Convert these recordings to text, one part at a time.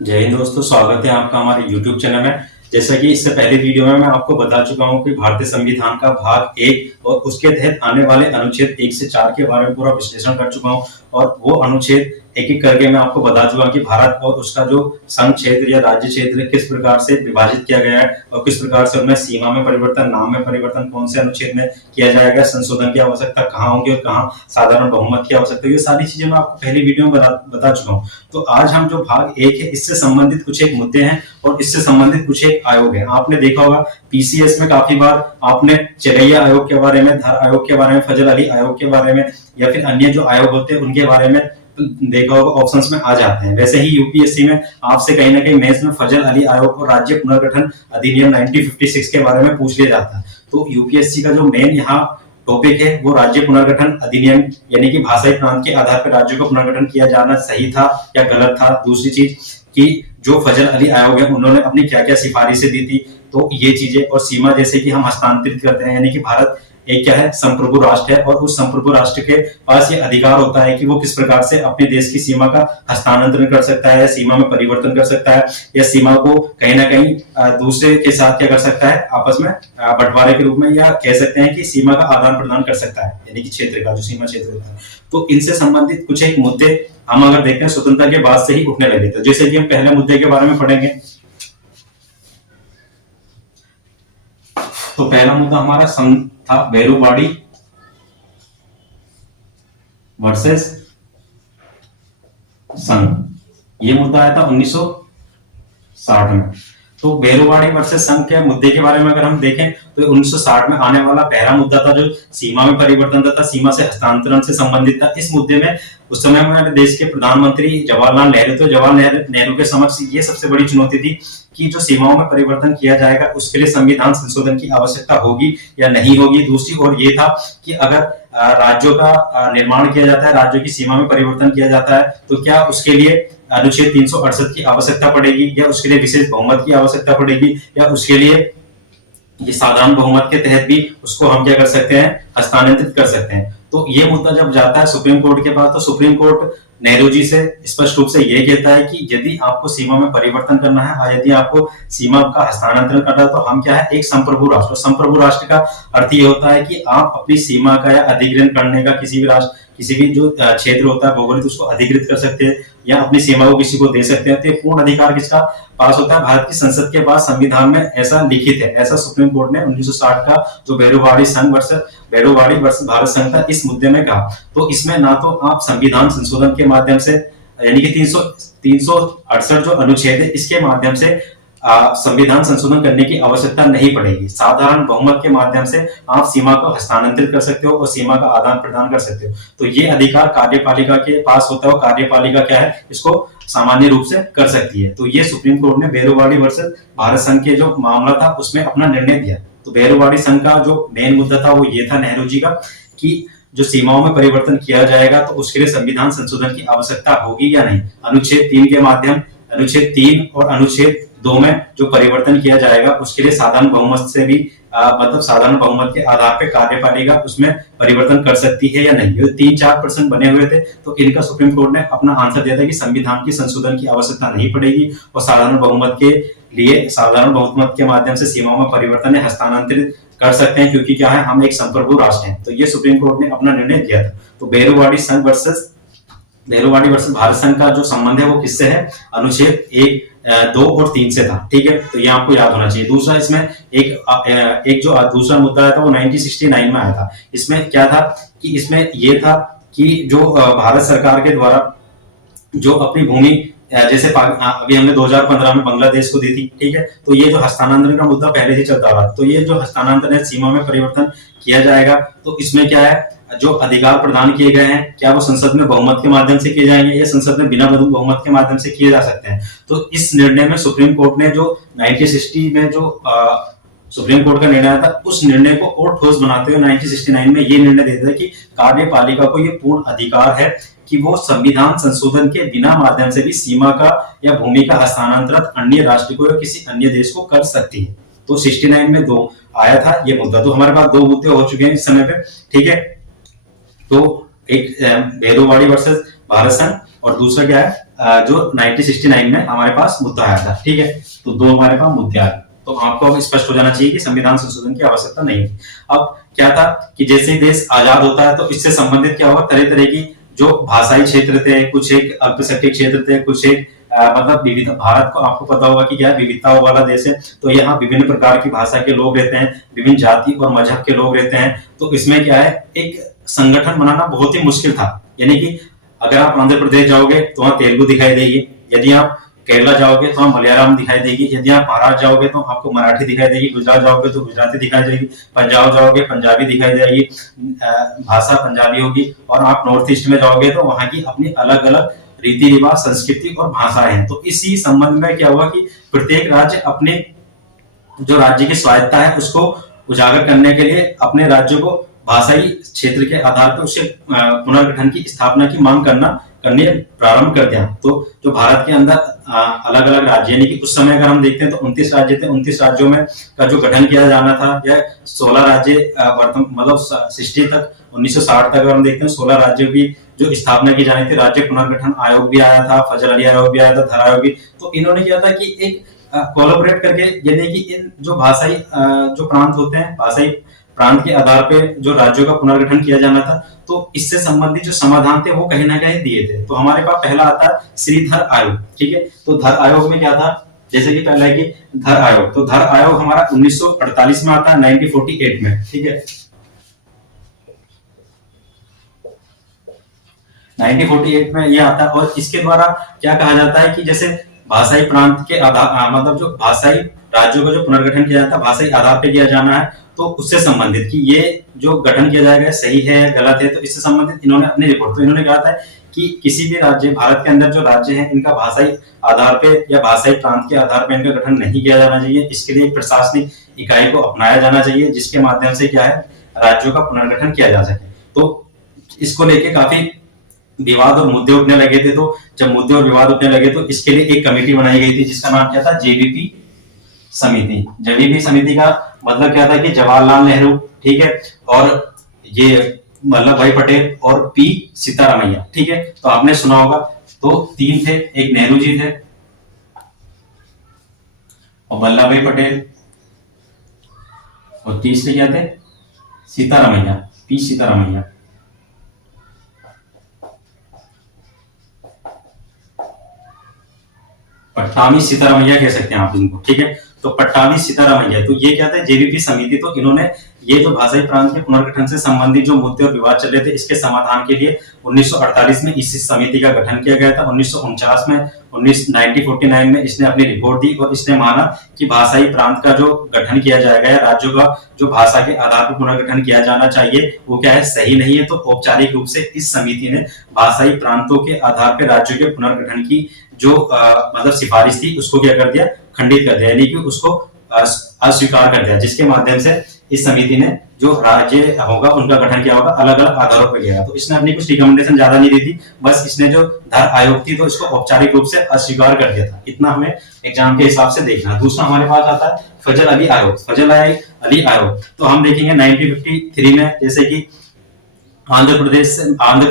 जय हिंद दोस्तों, स्वागत है आपका हमारे YouTube चैनल में। जैसा कि इससे पहले वीडियो में मैं आपको बता चुका हूं कि भारतीय संविधान का भाग 1 और उसके तहत आने वाले अनुच्छेद 1 से 4 के बारे में पूरा विश्लेषण कर चुका हूं और वो अनुच्छेद एक-एक करके मैं आपको बता चुका हूं कि भारत और उसका जो संघ क्षेत्र या राज्य क्षेत्र किस प्रकार से विभाजित किया गया है और किस प्रकार से उनमें सीमा में परिवर्तन, नाम में परिवर्तन, कौन से अनुच्छेद में किया जाएगा, संशोधन की आवश्यकता कहाँ होगी और कहाँ साधारण बहुमत की आवश्यकता, ये सारी चीजें मैं आपको पहली वीडियो में बता चुका हूँ। तो आज हम जो भाग 1 है इससे संबंधित कुछ एक मुद्दे हैं और इससे संबंधित कुछ एक आयोग है। आपने देखा होगा पीसीएस में काफी बार आपने चिरैया आयोग के बारे में, धर आयोग के बारे में, फजल अली आयोग के बारे में या फिर अन्य जो आयोग होते हैं उनके बारे में देखा होगा, ऑप्शंस में आ जाते हैं। वैसे ही यूपीएससी में आपसे कहीं ना कहीं मेंस में फजल अली आयोग और राज्य पुनर्गठन अधिनियम 1956 के बारे में पूछ लिया जाता है। तो यूपीएससी का जो मेन यहाँ टॉपिक है वो राज्य पुनर्गठन अधिनियम यानी कि भाषाई प्रांत के आधार पर राज्यों का पुनर्गठन किया जाना सही था या गलत था। दूसरी चीज कि जो फजल अली आयोग है उन्होंने अपनी क्या क्या सिफारिशें दी थी, तो ये चीजें, और सीमा जैसे कि हम हस्तांतरित करते हैं यानी कि भारत एक क्या है, संप्रभु राष्ट्र है और उस संप्रभु राष्ट्र के पास ये अधिकार होता है कि वो किस प्रकार से अपने देश की सीमा का हस्तांतरण कर सकता है या सीमा में परिवर्तन कर सकता है या सीमा को कहीं ना कहीं दूसरे के साथ क्या कर सकता है, आपस में बंटवारे के रूप में, या कह सकते हैं कि सीमा का आदान प्रदान कर सकता है यानी कि क्षेत्र का जो सीमा क्षेत्र होता है। तो इनसे संबंधित कुछ एक मुद्दे हम अगर देखते हैं स्वतंत्रता के बाद से ही उठने लगे थे। जैसे कि हम पहले मुद्दे के बारे में पढ़ेंगे तो पहला मुद्दा हमारा संघ था, बेरुवाड़ी वर्सेस संघ। ये मुद्दा आया था 1960 में। तो बेरुवाड़ी वर्सेस संघ के मुद्दे के बारे में अगर हम देखें तो 1960 में आने वाला पहला मुद्दा था जो सीमा में परिवर्तन था, सीमा से हस्तांतरण से संबंधित था। इस मुद्दे में उस समय हमारे देश के प्रधानमंत्री जवाहरलाल नेहरू, तो जवाहरलाल नेहरू के समक्ष ये सबसे बड़ी चुनौती थी कि जो सीमाओं में परिवर्तन किया जाएगा उसके लिए संविधान संशोधन की आवश्यकता होगी या नहीं होगी। दूसरी ओर ये था कि अगर राज्यों का निर्माण किया जाता है, राज्यों की सीमा में परिवर्तन किया जाता है, तो क्या उसके लिए अनुच्छेद 368 की आवश्यकता पड़ेगी या उसके लिए विशेष बहुमत की आवश्यकता पड़ेगी या उसके लिए ये साधारण बहुमत के तहत भी उसको हम क्या कर सकते हैं, हस्तांतरित कर सकते हैं। तो ये मुद्दा जब जाता है सुप्रीम कोर्ट के पास तो सुप्रीम कोर्ट नेहरू जी से स्पष्ट रूप से ये कहता है कि यदि आपको सीमा में परिवर्तन करना है और यदि आपको सीमा का हस्तांतरण करना है तो हम क्या है, एक संप्रभु राष्ट्र। संप्रभु राष्ट्र का अर्थ ये होता है कि आप अपनी सीमा का या अधिग्रहण करने का किसी भी राष्ट्र, किसी भी जो क्षेत्र होता है भौगोलिक, उसको अधिकृत कर सकते हैं या अपनी सीमा को किसी को दे सकते हैं। तो ये पूर्ण अधिकार किसका पास होता है, भारत की संसद के पास। संविधान में ऐसा लिखित है। ऐसा सुप्रीम कोर्ट ने 1960 का जो बेरुवाड़ी वर्सेस भारत संघ था इस मुद्दे में कहा। तो इसमें ना तो आप संविधान संशोधन के माध्यम से यानी कि 368 जो अनुच्छेद है इसके माध्यम से संविधान संशोधन करने की आवश्यकता नहीं पड़ेगी। साधारण बहुमत के माध्यम से आप सीमा को हस्तांतरित कर सकते हो और सीमा का आदान प्रदान कर सकते हो। तो ये अधिकार कार्यपालिका के पास होता है और कार्यपालिका क्या है, इसको सामान्य रूप से कर सकती है। तो ये सुप्रीम कोर्ट ने बेरुवाड़ी वर्सेस भारत संघ के जो मामला था उसमें अपना निर्णय दिया। तो बेरुवाड़ी संघ का जो मेन मुद्दा था वो ये था नेहरू जी का कि जो सीमाओं में परिवर्तन किया जाएगा तो उसके लिए संविधान संशोधन की आवश्यकता होगी या नहीं। अनुच्छेद 3 के माध्यम, अनुच्छेद 3 और अनुच्छेद 2 में जो परिवर्तन किया जाएगा उसके लिए साधारण बहुमत से भी मतलब साधारण बहुमत के आधार पर कार्यपालिका उसमें परिवर्तन कर सकती है या नहीं। ये 3-4% बने हुए थे तो इनका सुप्रीम कोर्ट ने अपना आंसर दिया था कि संविधान की संशोधन की आवश्यकता नहीं पड़ेगी और साधारण बहुमत के लिए साधारण बहुमत के माध्यम से सीमाओं में परिवर्तन हस्तांतरित कर सकते हैं क्योंकि क्या है, हम एक संप्रभु राष्ट्र हैं। तो ये सुप्रीम कोर्ट ने अपना निर्णय दिया था। तो बेरुवाड़ी वर्सेस भारत संघ का जो संबंध है वो किससे है, अनुच्छेद 1, 2 और 3 से था। ठीक है, तो ये आपको याद होना चाहिए। दूसरा इसमें एक जो दूसरा मुद्दा आया था वो 1969 में आया था। इसमें क्या था कि इसमें ये था कि जो भारत सरकार के द्वारा जो अपनी भूमि जैसे अभी हमने 2015 में बांग्लादेश को दी थी, ठीक है, तो ये जो हस्तांतरण का मुद्दा पहले से चलता रहा। तो ये जो हस्तांतरण सीमा में परिवर्तन किया जाएगा तो इसमें क्या है, जो अधिकार प्रदान किए गए हैं क्या वो संसद में बहुमत के माध्यम से किए जाएंगे या संसद में बिना बहुमत के माध्यम से किए जा सकते हैं। तो इस निर्णय में सुप्रीम कोर्ट ने जो 1960 में जो सुप्रीम कोर्ट का निर्णय था उस निर्णय को और ठोस बनाते हुए 1969 में ये निर्णय देता है कि कार्यपालिका को ये पूर्ण अधिकार है कि वो संविधान संशोधन के बिना माध्यम से भी सीमा का या भूमि का हस्तांतरण अन्य राष्ट्र को या किसी अन्य देश को कर सकती है। तो 69 में 2 आया था ये मुद्दा। तो हमारे पास 2 मुद्दे हो चुके हैं इस समय पे, ठीक है। तो एक बेरुवाड़ी वर्सेस भारत संघ और दूसरा क्या है जो 1969 में हमारे पास मुद्दा आया था, ठीक है। तो दो हमारे पास मुद्दे आए, तो आपको अब स्पष्ट हो जाना चाहिए कि संविधान संशोधन की आवश्यकता नहीं है। अब क्या था कि जैसे ही देश आजाद होता है तो इससे संबंधित क्या होगा, तरह तरह की जो भाषाई क्षेत्र थे, कुछ एक अल्पसंख्यक क्षेत्र थे, कुछ एक मतलब विविध, भारत को आपको पता होगा कि क्या विविधताओं वाला देश है, तो यहाँ विभिन्न प्रकार की भाषा के लोग रहते हैं, विभिन्न जाति और मजहब के लोग रहते हैं। तो इसमें क्या है, एक संगठन बनाना बहुत ही मुश्किल था। यानी कि अगर आप आंध्र प्रदेश जाओगे तो वहां तेलुगु दिखाई देगी, यदि आप केरला जाओगे तो वहां मलयालम दिखाई देगी, यदि आप महाराष्ट्र जाओगे तो आपको मराठी दिखाई देगी, गुजरात जाओगे तो गुजराती दिखाई देगी, पंजाब जाओगे पंजाबी दिखाई देगी, भाषा पंजाबी होगी, और आप नॉर्थ ईस्ट में जाओगे तो वहां की अपनी अलग अलग रीति रिवाज, संस्कृति और भाषाएं हैं। तो इसी संबंध में क्या हुआ कि प्रत्येक राज्य अपने जो राज्य की स्वायत्ता है उसको उजागर करने के लिए अपने राज्य को भाषाई क्षेत्र के आधार पर उसे पुनर्गठन की स्थापना की मांग करने प्रारंभ कर दिया। तो जो भारत के अंदर अलग अलग राज्य, यानी कि उस समय अगर हम देखते हैं तो 29 राज्य थे, 29 राज्यों में का जो गठन किया जाना था, या 16 राज्य मतलब 60 तक, 1960 तक अगर हम देखते हैं 16 राज्यों की जो स्थापना की जानी थी। राज्य पुनर्गठन आयोग भी आया था, फजल अली आयोग भी आया था, धर आयोग भी। तो इन्होंने किया था कि एक कोलैबोरेट करके, यानी कि इन जो भाषाई जो प्रांत होते हैं, भाषाई प्रांत के आधार पे जो राज्यों का पुनर्गठन किया जाना था, तो इससे संबंधित जो समाधान थे वो कहीं ना कहीं दिए थे। तो हमारे पास पहला आता है श्रीधर आयोग, ठीक है। तो धर आयोग में क्या था, जैसे कि पहला है कि धर आयोग, तो धर आयोग हमारा 1948 में आता है, 1948 में, ठीक है। 1948 में ये आता है, और इसके द्वारा क्या कहा जाता है कि जैसे भाषाई प्रांत के आधार, मतलब जो भाषाई राज्यों का जो पुनर्गठन किया जाता है भाषाई आधार पे किया जाना है, तो उससे संबंधित कि ये जो गठन किया जाएगा सही है गलत है, तो इससे संबंधित इन्होंने अपनी रिपोर्ट, तो इन्होंने कहा था कि किसी भी राज्य, भारत के अंदर जो राज्य है, इनका भाषाई आधार पे या भाषाई प्रांत के आधार पे इनका गठन नहीं किया जाना चाहिए। इसके लिए एक प्रशासनिक इकाई को अपनाया जाना चाहिए, जिसके माध्यम से क्या है, राज्यों का पुनर्गठन किया जा सके। तो इसको लेके काफी विवाद और मुद्दे उठने लगे थे। तो जब मुद्दे और विवाद उठने लगे तो इसके लिए एक कमेटी बनाई गई थी, जिसका नाम क्या था, जेबीपी समिति। जेबीपी समिति का मतलब क्या था कि जवाहरलाल नेहरू, ठीक है, और ये वल्लभ भाई पटेल और पी सीतारामैया, ठीक है। तो आपने सुना होगा, तो तीन थे, एक नेहरू जी थे और वल्लभ भाई पटेल, और तीसरे क्या थे, सीतारामैया, पी सीतारामैया। पट्टाभी सीतारामैया कह सकते हैं आप इनको, ठीक है। तो पट्टाभी सीतारामैया, तो ये क्या था, जेबीपी समिति। तो इन्होंने ये जो भाषाई प्रांत के पुनर्गठन से संबंधित जो मुद्दे और विवाद चल रहे थे, इसके समाधान के लिए 1948 में इस समिति का गठन किया गया था। 1949 में 1949 में इसने अपनी रिपोर्ट दी और इसने माना कि भाषाई प्रांत का जो गठन किया जाएगा या राज्यों का जो भाषा के आधार पर पुनर्गठन किया जाना चाहिए, वो क्या है, सही नहीं है। तो औपचारिक रूप से इस समिति ने भाषाई प्रांतों के आधार पर राज्यों के पुनर्गठन की जो मतलब सिफारिश थी, उसको क्या कर दिया, खंडित कर दिया, यानी कि उसको अस्वीकार कर दिया, जिसके माध्यम से इस समिति ने जो राज्य होगा उनका गठन किया होगा अलग अलग आधारों पर किया। तो इसने अपनी कुछ रिकमेंडेशन ज्यादा नहीं दी थी, बस इसने जो धर आयोग थी तो इसको औपचारिक रूप से अस्वीकार कर दिया था। इतना हमें एग्जाम के हिसाब से देखना। दूसरा हमारे पास आता है फजल अली आयोग। फजल अली आयोग तो हम देखेंगे 1953 में, जैसे कि आंध्र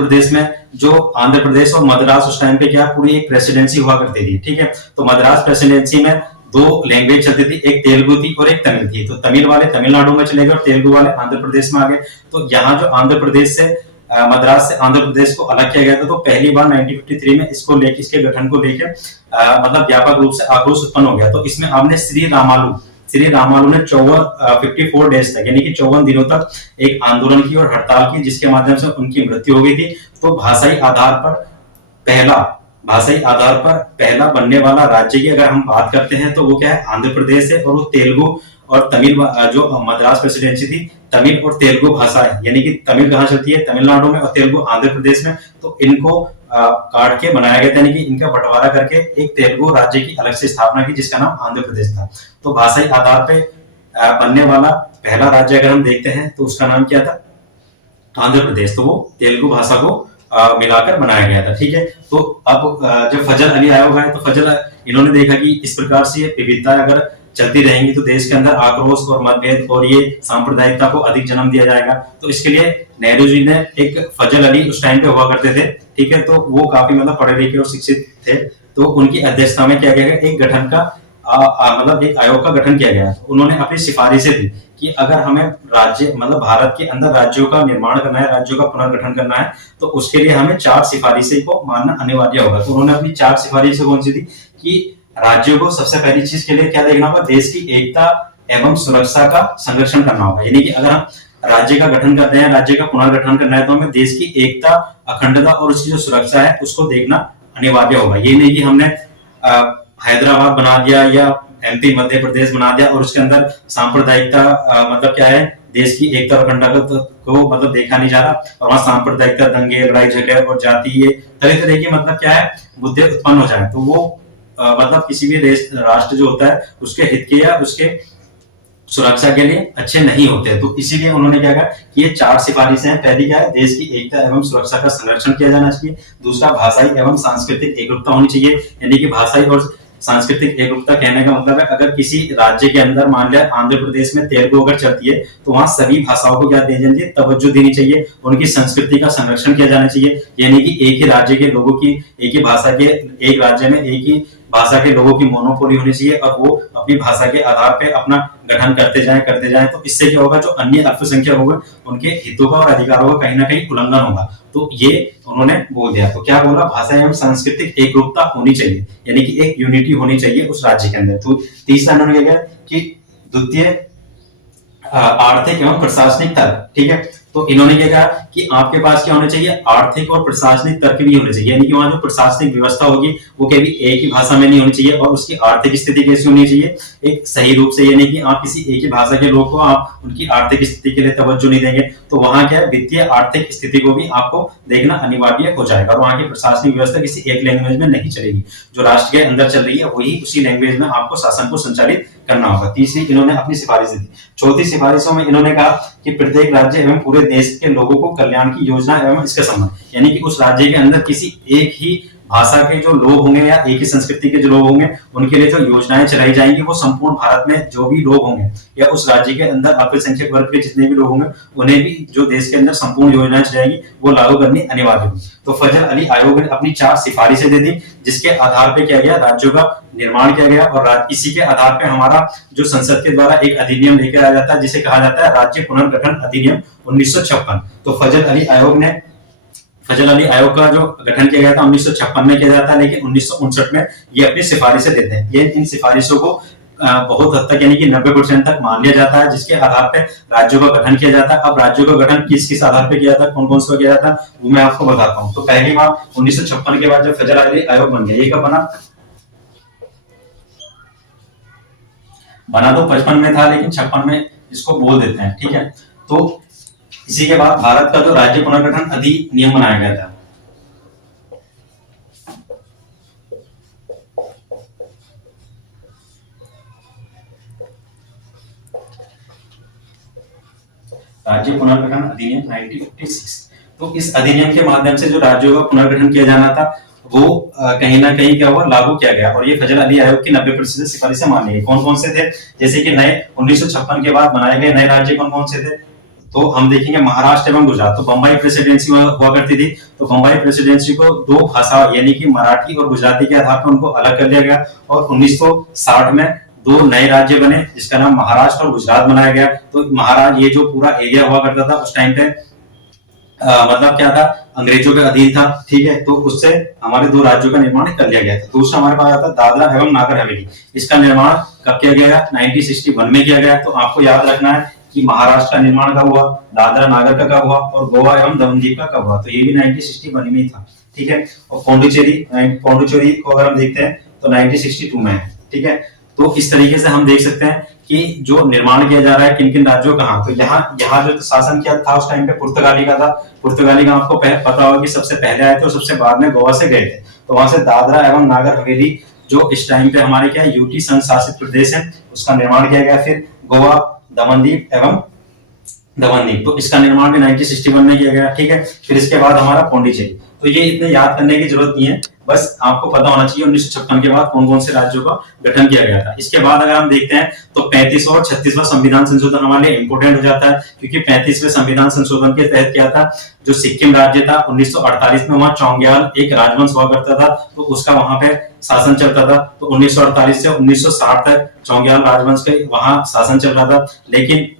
प्रदेश में जो आंध्र प्रदेश और मद्रास उस टाइम पे क्या पूरी एक प्रेसिडेंसी हुआ करती थी, ठीक है। तो मद्रास प्रेसिडेंसी में दो लैंग्वेज चलती थी, एक तेलुगु थी और एक तमिल थी। तो तमिल वाले तमिलनाडु में चले गए और तेलुगु वाले आंध्र प्रदेश में आ गए। तो यहाँ जो आंध्र प्रदेश से मद्रास से आंध्र प्रदेश को अलग किया गया था, तो पहली बार 1953 में इसको लेके, इसके गठन को लेकर मतलब व्यापक रूप से आक्रोश उत्पन्न हो गया। तो इसमें आपने श्री रामालू ने 54 डेज तक, यानी कि 54 दिनों तक एक आंदोलन की और हड़ताल की, जिसके माध्यम से उनकी मृत्यु हो गई थी। तो भाषाई आधार पर पहला बनने वाला राज्य की अगर हम बात करते हैं तो वो क्या है, आंध्र प्रदेश है, और वो तेलुगु और तमिल, जो मद्रास प्रेसिडेंसी थी, तमिल और तेलुगु भाषा है, यानी कि तमिल कहाँ चलती है, तमिलनाडु में, और तेलुगु आंध्र प्रदेश में। तो इनको काट के बनाया गया था, यानी कि इनका बंटवारा करके एक तेलुगु राज्य की अलग से स्थापना की, जिसका नाम आंध्र प्रदेश था। तो भाषाई आधार पे बनने वाला पहला राज्य अगर हम देखते हैं तो उसका नाम क्या था, आंध्र प्रदेश। तो वो तेलुगु भाषा को मिलाकर बनाया गया था, ठीक है। तो अब जब फजल अली आयोग आए तो इन्होंने देखा कि इस प्रकार से विविधता अगर चलती रहेंगी तो देश के अंदर आक्रोश और मतभेद और ये सांप्रदायिकता को अधिक जन्म दिया जाएगा। तो इसके लिए नेहरू जी ने एक फजल अली उस टाइम पे हुआ करते थे, ठीक है, तो वो काफी मतलब पढ़े लिखे और शिक्षित थे। तो उनकी अध्यक्षता में क्या किया गया, एक गठन का मतलब एक आयोग का गठन किया गया। उन्होंने अपनी सिफारिशें दी कि अगर हमें राज्य मतलब भारत के अंदर राज्यों का निर्माण करना है, राज्यों का पुनर्गठन करना है, तो उसके लिए हमें 4 सिफारिशें को मानना अनिवार्य होगा। तो उन्होंने अपनी 4 सिफारिशें कौन सी दी कि राज्यों को सबसे पहली चीज के लिए क्या देखना होगा, देश की एकता एवं सुरक्षा का संरक्षण करना होगा। यानी कि अगर हम राज्य का गठन करते हैं, राज्य का पुनर्गठन करना है, तो हमें देश की एकता, अखंडता और उसकी जो सुरक्षा है उसको देखना अनिवार्य होगा। ये नहीं कि हमने हैदराबाद बना दिया या एमपी मध्य प्रदेश बना दिया और उसके अंदर सांप्रदायिकता मतलब क्या है, देश की एकता और अखंडता को मतलब देखा नहीं जा रहा, और वहां सांप्रदायिकता, दंगे, लड़ाई झगड़े और जाति, ये तरह तरह के मतलब क्या है मुद्दे उत्पन्न हो जाए, तो वो मतलब किसी भी देश राष्ट्र जो होता है उसके हित के या उसके सुरक्षा के लिए अच्छे नहीं होते। तो इसीलिए उन्होंने क्या कहा कि ये 4 सिफारिशें हैं। पहली क्या है, देश की एकता एवं सुरक्षा का संरक्षण किया जाना चाहिए। दूसरा, भाषाई एवं सांस्कृतिक एकरूपता होनी चाहिए। यानी कि भाषाई और सांस्कृतिक एकरूपता कहने का मतलब है, अगर किसी राज्य के अंदर मान लिया आंध्र प्रदेश में तेलुगु अगर चलती है, तो वहां सभी भाषाओं को क्या देनी चाहिए, तवज्जो देनी चाहिए, उनकी संस्कृति का संरक्षण किया जाना चाहिए। यानी कि एक ही राज्य के लोगों की एक ही भाषा के, एक राज्य में एक ही भाषा के लोगों की मोनोपोली होनी चाहिए और वो अपनी भाषा के आधार पे अपना गठन करते जाएं। तो इससे क्या होगा, जो अन्य अल्पसंख्यक होगा उनके हितों का और अधिकारों का कहीं ना कहीं उल्लंघन होगा। तो ये उन्होंने बोल दिया। तो क्या बोला, भाषा एवं सांस्कृतिक एकरूपता होनी चाहिए, यानी कि एक यूनिटी होनी चाहिए उस राज्य के अंदर। तो तीसरा उन्होंने क्या कि द्वितीय आर्थिक एवं प्रशासनिक तर्क, ठीक है। तो इन्होंने क्या कहा कि आपके पास क्या होना चाहिए, आर्थिक और प्रशासनिक तर्क भी होने चाहिए। यानी कि वहां जो प्रशासनिक व्यवस्था होगी वो कभी एक ही भाषा में नहीं होनी चाहिए, और उसकी आर्थिक स्थिति कैसी होनी चाहिए, एक सही रूप से। यानी कि आप किसी एक ही भाषा के लोग को आप उनकी आर्थिक स्थिति के लिए तवज्जो नहीं देंगे, तो वहां क्या है, वित्तीय आर्थिक स्थिति को भी आपको देखना अनिवार्य हो जाएगा। और वहां की प्रशासनिक व्यवस्था किसी एक लैंग्वेज में नहीं चलेगी, जो राष्ट्र के अंदर चल रही है वही उसी लैंग्वेज में आपको शासन को संचालित करना होगा। तीसरी इन्होंने अपनी सिफारिश दी। चौथी सिफारिशों में इन्होंने कहा कि प्रत्येक राज्य एवं पूरे देश के लोगों को कल्याण की योजना एवं इसके संबंध, यानी कि उस राज्य के अंदर किसी एक ही भाषा के जो लोग होंगे या एक ही संस्कृति के जो लोग होंगे उनके लिए जो योजनाएं चलाई जाएंगी वो संपूर्ण भारत में जो भी लोग होंगे या उस राज्य के अंदर अल्पसंख्यक वर्ग के जितने भी लोग होंगे उन्हें भी जो देश के अंदर संपूर्ण योजनाएं चलाएंगी वो लागू करनी अनिवार्य होगी। तो फजल अली आयोग ने अपनी 4 सिफारिशें दे दी, जिसके आधार पर किया गया, राज्यों का निर्माण किया गया, और इसी के आधार पर हमारा जो संसद के द्वारा एक अधिनियम लेकर आया जाता है जिसे कहा जाता है राज्य पुनर्गठन अधिनियम 1956। तो फजल अली आयोग का जो गठन किया गया था 1956 में किया जाता है, लेकिन 1959 में ये अपनी सिफारिशें देते हैं। ये इन सिफारिशों को बहुत हद तक यानी कि 90% तक मान लिया जाता है, जिसके आधार पे राज्यों का गठन किया जाता है। अब राज्यों का गठन किस किस आधार पे किया जाता है, कौन कौन सा किया जाता है, वो मैं आपको बताता हूँ। तो पहली बार 1956 के बाद जब फजल अली आयोग बन गया, ये कब बना तो 55 में था, लेकिन 56 में इसको बोल देते हैं, ठीक है। तो इसी के बाद भारत का जो राज्य पुनर्गठन अधिनियम बनाया गया था। राज्य पुनर्गठन अधिनियम 1956। तो इस अधिनियम के माध्यम से जो राज्यों का पुनर्गठन किया जाना था वो कहीं ना कहीं क्या हुआ, लागू किया गया, और ये फजल अली आयोग की 90% सिफारिशें मान ली गई। कौन कौन से थे, जैसे कि नए 1956 के बाद बनाए गए नए राज्य कौन कौन से थे, तो हम देखेंगे महाराष्ट्र एवं गुजरात। तो बम्बई प्रेसिडेंसी हुआ करती थी, तो बम्बई प्रेसिडेंसी को 2 भाषा यानी कि मराठी और गुजराती के आधार पर उनको अलग कर दिया गया, और 1960 में 2 नए राज्य बने जिसका नाम महाराष्ट्र और गुजरात बनाया गया। तो महाराष्ट्र ये जो पूरा एरिया हुआ करता था उस टाइम पे मतलब क्या था, अंग्रेजों के अधीन था, ठीक है। तो उससे हमारे 2 राज्यों का निर्माण कर लिया गया था। दूसरा हमारे पास आता दादरा एवं नागर हवेली। इसका निर्माण कब किया गया, 1961 में किया गया। तो आपको याद रखना है कि महाराष्ट्र का निर्माण कब हुआ, दादरा नागर का कब हुआ, और गोवा एवं दमनदीप का कब हुआ, तो ये भी 1961 में ही था, ठीक है। और पौंडुचेरी को अगर हम देखते हैं तो 1962 में है, ठीक है। तो इस तरीके से हम देख सकते हैं कि जो निर्माण किया जा रहा है किन किन राज्यों का। तो यहाँ जो शासन किया था उस टाइम पे पुर्तगाली का था। पुर्तगाली का आपको पता होगा कि सबसे पहले आए थे और सबसे बाद में गोवा से गए थे। तो वहां से दादरा एवं नागर हवेली जो इस टाइम पे हमारे क्या यूटी संघ शासित प्रदेश है उसका निर्माण किया गया। फिर गोवा, दमनदीप, तो इसका निर्माण भी 1961 में किया गया, ठीक है। फिर इसके बाद हमारा पौंडीचेरी। तो ये इतने याद करने की जरूरत नहीं है, बस आपको पता होना चाहिए 1956 के बाद कौन कौन से राज्यों का गठन किया गया था। इसके बाद अगर हम देखते हैं तो 35वां और 36वां संविधान संशोधन हमारे लिए इंपोर्टेंट हो जाता है, क्योंकि 35वें संविधान संशोधन के तहत क्या था, जो सिक्किम राज्य था 1948 में वहां चौंग्याल एक राजवंश हुआ करता था, तो उसका वहां पे शासन चलता था। तो 1948 से 1960 तक चौंग्याल राजवंश के वहां शासन चल रहा था। लेकिन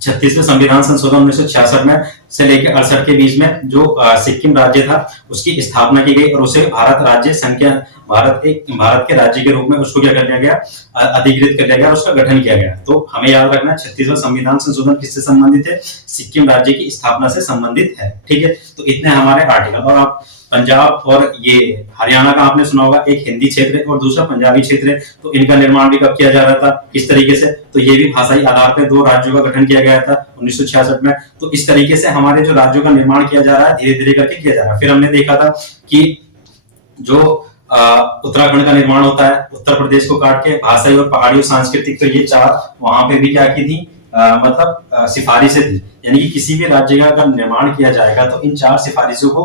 36वें संविधान संशोधन 1966 में से लेकर 68 के बीच में जो सिक्किम राज्य था उसकी स्थापना की गई और उसे भारत राज्य संख्या भारत के राज्य के रूप में उसको क्या कर लिया गया, अधिकृत कर लिया गया, उसका गठन किया गया। तो हमें याद रखना 36वां संविधान संशोधन किससे संबंधित है, सिक्किम राज्य की स्थापना से संबंधित है। ठीक है, तो इतने हमारे आर्टिकल। और आप पंजाब और ये हरियाणा का आपने सुना होगा, एक हिंदी क्षेत्र है और दूसरा पंजाबी क्षेत्र है, तो इनका निर्माण भी कब किया जा रहा था, किस तरीके से, तो ये भी भाषाई आधार पर दो राज्यों का गठन किया गया था 1966 में। तो इस तरीके से हमारे जो राज्यों का निर्माण किया जा रहा है धीरे धीरे करके किया जा रहा है। फिर हमने देखा था कि जो उत्तराखंड का निर्माण होता है, उत्तर प्रदेश को काट के भाषाई और पहाड़ी और सांस्कृतिक, तो ये चार वहां पे भी क्या की थी, मतलब सिफारिशें थी। यानी कि किसी भी राज्य का अगर निर्माण किया जाएगा तो इन चार सिफारिशों को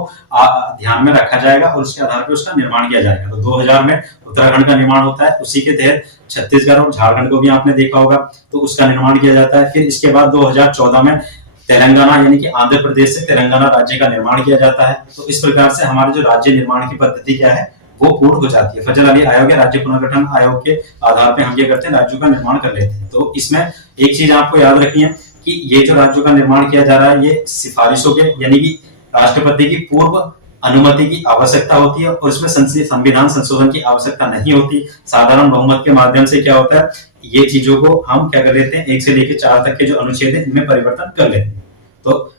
ध्यान में रखा जाएगा और उसके आधार पर उसका निर्माण किया जाएगा। तो 2000 में उत्तराखंड का निर्माण होता है, उसी के तहत छत्तीसगढ़ और झारखंड को भी आपने देखा होगा, तो उसका निर्माण किया जाता है। फिर इसके बाद 2014 में तेलंगाना यानी कि आंध्र प्रदेश से तेलंगाना राज्य का निर्माण किया जाता है। तो इस प्रकार से हमारे जो राज्य निर्माण की पद्धति क्या है वो पूर्ण हो जाती है। फजल अली आयोग या राज्य पुनर्गठन आयोग के आधार पर हम क्या करते हैं, राज्यों का निर्माण कर लेते हैं। तो इसमें एक चीज आपको याद रखनी है कि ये जो राज्यों का निर्माण किया जा रहा है ये सिफारिशों के यानी कि राष्ट्रपति की पूर्व अनुमति की आवश्यकता होती है और इसमें संविधान संशोधन की आवश्यकता नहीं होती। साधारण बहुमत के माध्यम से क्या होता है, ये चीजों को हम क्या कर लेते हैं, 1 से लेकर 4 तक के जो अनुच्छेद है इनमें परिवर्तन कर लेते हैं। तो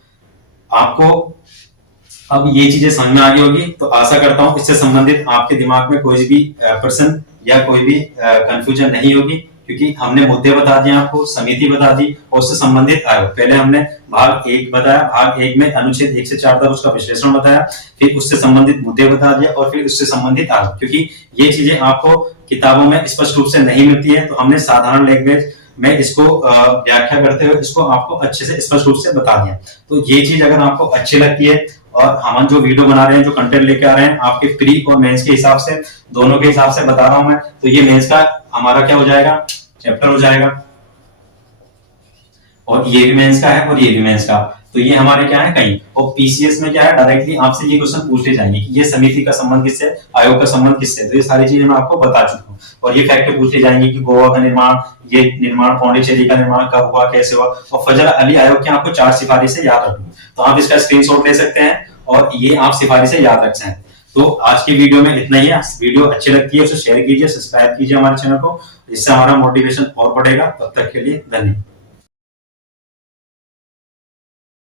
आपको अब ये चीजें समझ में आ गई होगी। तो आशा करता हूं इससे संबंधित आपके दिमाग में कोई भी प्रश्न या कोई भी कंफ्यूजन नहीं होगी, क्योंकि हमने मुद्दे बता दिए आपको, समिति बता दी और उससे संबंधित आयोग। पहले हमने भाग 1 बताया, भाग 1 में अनुच्छेद 1 से 4 तक उसका विश्लेषण बताया, फिर उससे संबंधित मुद्दे बता दिया और फिर उससे संबंधित आयोग। क्योंकि ये चीजें आपको किताबों में स्पष्ट रूप से नहीं मिलती है, तो हमने साधारण लैंग्वेज में इसको व्याख्या करते हुए इसको आपको अच्छे से स्पष्ट रूप से बता दिया। तो ये चीज अगर आपको अच्छी लगती है और हम जो वीडियो बना रहे हैं, जो कंटेंट लेके आ रहे हैं आपके प्री और मेंस के हिसाब से, दोनों के हिसाब से बता रहा हूं मैं, तो ये मेंस का हमारा क्या हो जाएगा, चैप्टर हो जाएगा। और ये भी मेंस का है और ये भी मेंस का, तो ये हमारे क्या है कहीं। और पीसीएस में क्या है, डायरेक्टली आपसे ये क्वेश्चन पूछ ले जाएंगे कि ये समिति का संबंध किससे, आयोग का संबंध किससे। तो ये सारी चीजें मैं आपको बता चुका हूँ। और ये फैक्ट पूछ ले जाएंगे कि गोवा का निर्माण, ये निर्माण पौंडीचेरी का निर्माण कब हुआ, कैसे हुआ। और फजल अली आयोग की आपको 4 सिफारिशें याद रखनी, तो आप इसका स्क्रीनशॉट ले सकते हैं और ये आप सिफारिशें याद रख सकते हैं। तो आज की वीडियो में इतना ही है। वीडियो अच्छी लगती है उसे शेयर कीजिए, सब्सक्राइब कीजिए हमारे चैनल को, जिससे हमारा मोटिवेशन और बढ़ेगा। तब तक के लिए धन्यवाद।